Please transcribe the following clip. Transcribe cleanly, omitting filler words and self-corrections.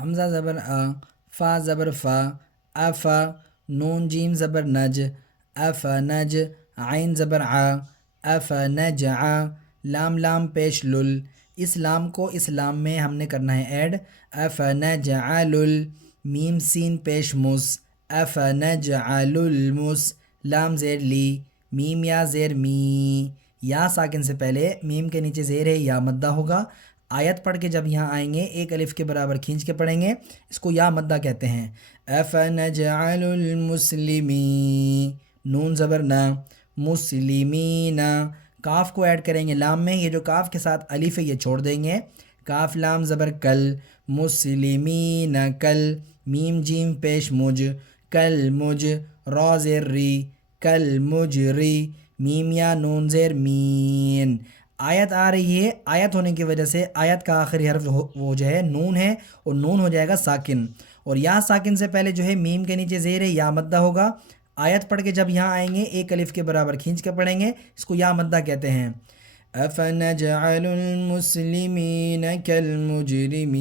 حمزہ زبر فا زبر فا، افا، نون جیم زبر نج، افنج، عین زبر ع، افنجع، لام لام پیش لل، اس لام کو اس لام میں ہم نے کرنا ہے ایڈ، افنجعل میم سین پیش مس، افنجعل المس، لام زیر لی، میم یا زیر می، یا ساکن سے پہلے میم کے نیچے زیر ہے یا مدہ ہوگا۔ آیت پڑھ کے جب یہاں آئیں گے ایک الف کے برابر کھینچ کے پڑھیں گے، اس کو یا مدہ کہتے ہیں۔ افنجعل المسلمین، نون زبر نا، مسلمین، کاف کو ایڈ کریں گے لام میں، یہ جو کاف کے ساتھ الف ہے یہ چھوڑ دیں گے، کاف لام زبر کل، مسلمین کل، میم جیم پیش مج، کل مج، را زیر ری، کل مجری، میم یا نون زیر مین۔ آیت آ رہی ہے، آیت ہونے کی وجہ سے آیت کا آخری حرف وہ جو ہے نون ہے، اور نون ہو جائے گا ساکن، اور یا ساکن سے پہلے جو ہے میم کے نیچے زیر ہے یا مدہ ہوگا۔ آیت پڑھ کے جب یہاں آئیں گے ایک الف کے برابر کھینچ کے پڑھیں گے، اس کو یا مدہ کہتے ہیں۔ افنجعل المسلمین کالمجرمین۔